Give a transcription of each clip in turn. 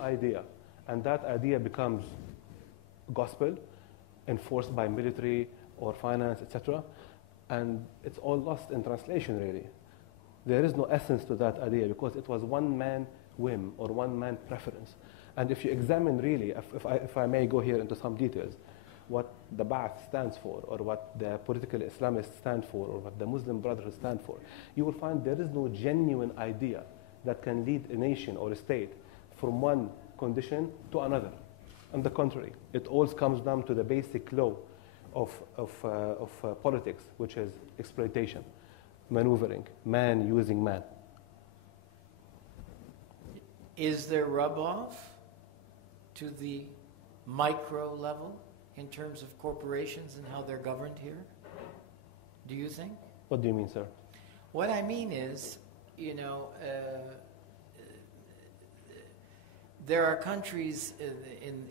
idea, and that idea becomes gospel, enforced by military or finance, etc., and it's all lost in translation, really. There is no essence to that idea because it was one-man whim or one-man preference. And if you examine really, if I may go here into some details, what the Ba'ath stands for, or what the political Islamists stand for, or what the Muslim Brotherhood stand for, you will find there is no genuine idea that can lead a nation or a state from one condition to another. On the contrary, it all comes down to the basic law of politics, which is exploitation, maneuvering, man using man. Is there rub-off to the micro level in terms of corporations and how they're governed here? Do you think? What do you mean, sir? What I mean is, there are countries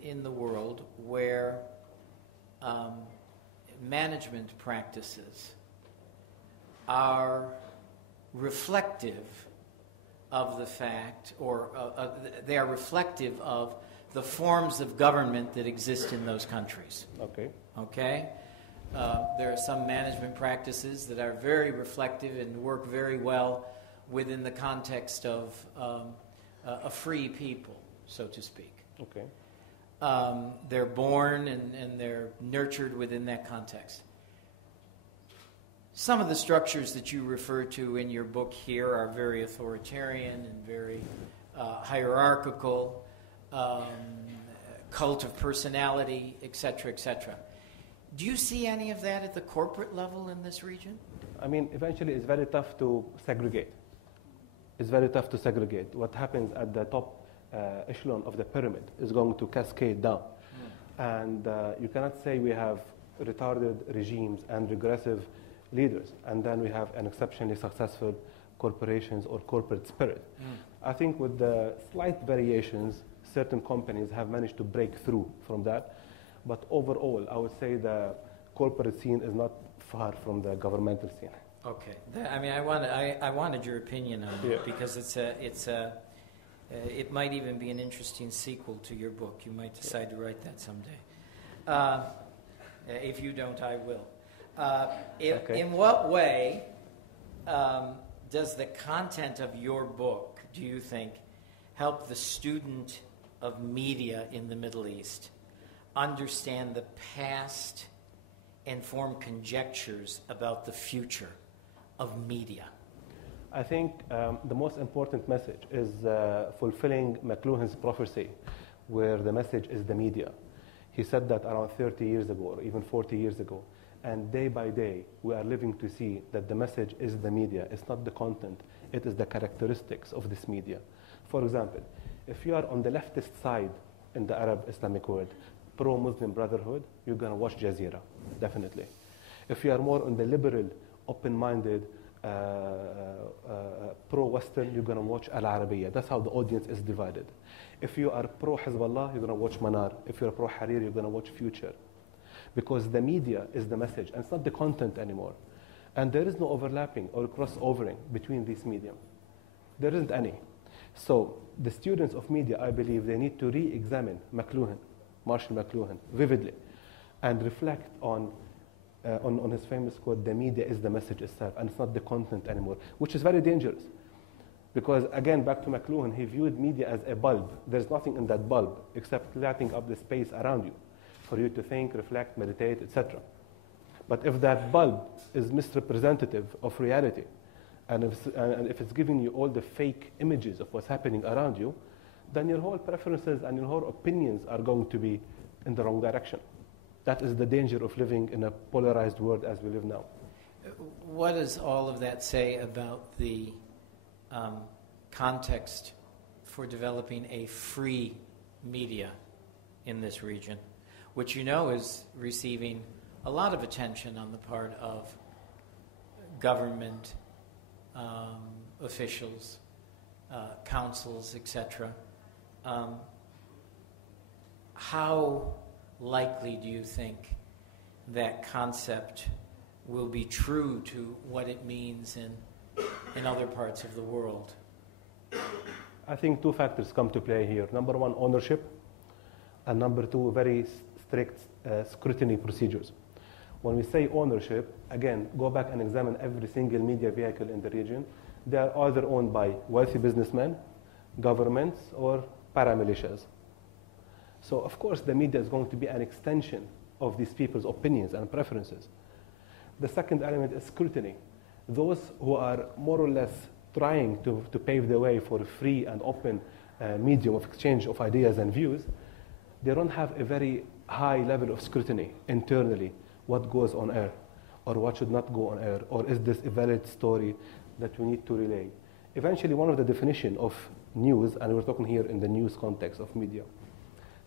in the world where management practices are reflective of the fact, or they are reflective of the forms of government that exist in those countries. Okay? There are some management practices that are very reflective and work very well within the context of a free people, so to speak. Okay. They're born and they're nurtured within that context. Some of the structures that you refer to in your book here are very authoritarian and very hierarchical, cult of personality, etc., etc. Do you see any of that at the corporate level in this region? I mean, eventually it's very tough to segregate. It's very tough to segregate. What happens at the top echelon of the pyramid is going to cascade down. And you cannot say we have retarded regimes and regressive leaders, and then we have an exceptionally successful corporations or corporate spirit. I think with the slight variations, certain companies have managed to break through from that. But overall, I would say the corporate scene is not far from the governmental scene. Okay. I wanted your opinion on it because it might even be an interesting sequel to your book. You might decide to write that someday. If you don't, I will. Okay. In what way does the content of your book, do you think, help the student of media in the Middle East understand the past and form conjectures about the future of media? I think the most important message is fulfilling McLuhan's prophecy, where the message is the media. He said that around 30 years ago, or even 40 years ago. And day by day, we are living to see that the message is the media. It's not the content. It is the characteristics of this media. For example, if you are on the leftist side in the Arab Islamic world, pro-Muslim Brotherhood, you're going to watch Jazeera, definitely. If you are more on the liberal, open-minded, pro-Western, you're going to watch Al Arabiya. That's how the audience is divided. If you are pro-Hezbollah, you're going to watch Manar. If you're pro-Harir, you're going to watch Future. Because the media is the message, and it's not the content anymore. And there is no overlapping or crossovering between these medium. There isn't any. So the students of media, I believe, they need to re-examine Marshall McLuhan, vividly, and reflect on his famous quote, the media is the message itself, and it's not the content anymore, which is very dangerous. Because, again, back to McLuhan, he viewed media as a bulb. There's nothing in that bulb except lighting up the space around you for you to think, reflect, meditate, etc. But if that bulb is misrepresentative of reality, and if it's giving you all the fake images of what's happening around you, then your whole preferences and your whole opinions are going to be in the wrong direction. That is the danger of living in a polarized world as we live now. What does all of that say about the context for developing a free media in this region, which you know is receiving a lot of attention on the part of government officials, councils, etc. How likely do you think that concept will be true to what it means in other parts of the world? I think two factors come to play here. Number one, ownership, and number two, very strict scrutiny procedures. When we say ownership, again, go back and examine every single media vehicle in the region. They are either owned by wealthy businessmen, governments, or paramilitias. So, of course, the media is going to be an extension of these people's opinions and preferences. The second element is scrutiny. Those who are more or less trying to pave the way for a free and open medium of exchange of ideas and views, they don't have a very high level of scrutiny internally. What goes on air, or what should not go on air, or is this a valid story that we need to relay? Eventually, one of the definition of news, and we're talking here in the news context of media,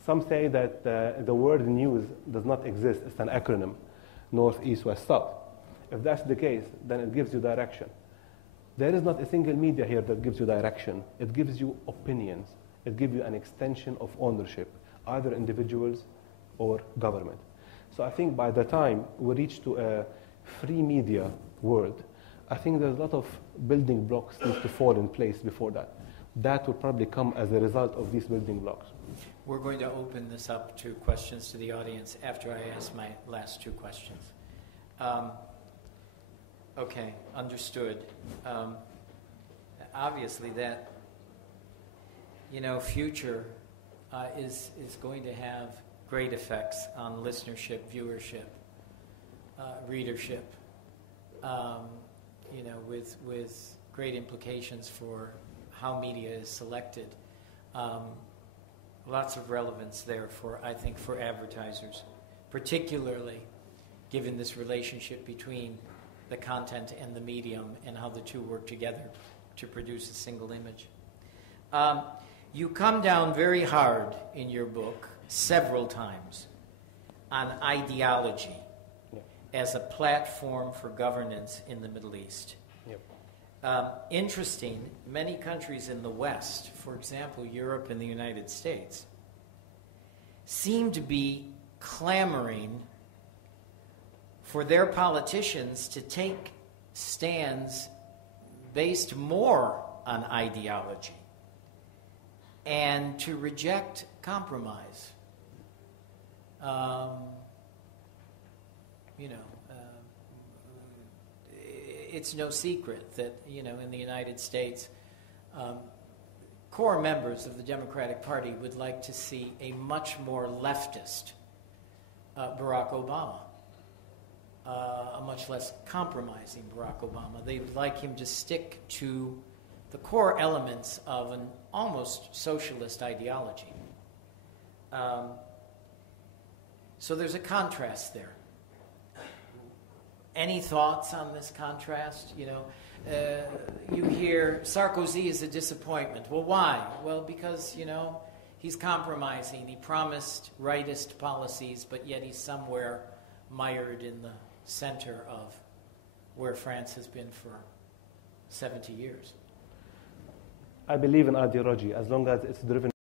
some say that the word news does not exist. It's an acronym, north, east, west, south. If that's the case, then it gives you direction. There is not a single media here that gives you direction. It gives you opinions. It gives you an extension of ownership, either individuals or government. So I think by the time we reach to a free media world, I think there's a lot of building blocks need to fall in place before that. That will probably come as a result of these building blocks. We're going to open this up to questions to the audience after I ask my last two questions. Okay, understood. Obviously that, future is going to have great effects on listenership, viewership, readership, with great implications for how media is selected. Lots of relevance there I think, for advertisers, particularly given this relationship between the content and the medium and how the two work together to produce a single image. You come down very hard in your book several times on ideology as a platform for governance in the Middle East. Yep. Interesting, many countries in the West, for example, Europe and the United States, seem to be clamoring for their politicians to take stands based more on ideology and to reject compromise. It's no secret that, in the United States, core members of the Democratic Party would like to see a much more leftist Barack Obama, a much less compromising Barack Obama. They would like him to stick to the core elements of an almost socialist ideology. So there's a contrast there. Any thoughts on this contrast? You hear Sarkozy is a disappointment. Well, why? Well, because, he's compromising. He promised rightist policies, but yet he's somewhere mired in the center of where France has been for 70 years. I believe in ideology as long as it's driven